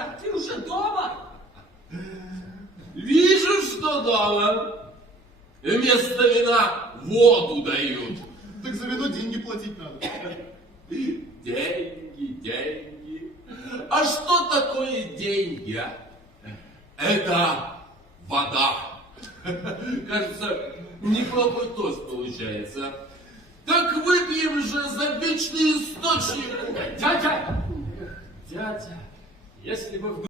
брат, ты уже дома? Вижу, что дома. Вместо вина воду дают. Так за вино деньги платить надо. Деньги, деньги. А что такое деньги, а? Это вода. Кажется, неплохой тост получается. Так выпьем же за вечный источник. Дядя! Дядя, если бы в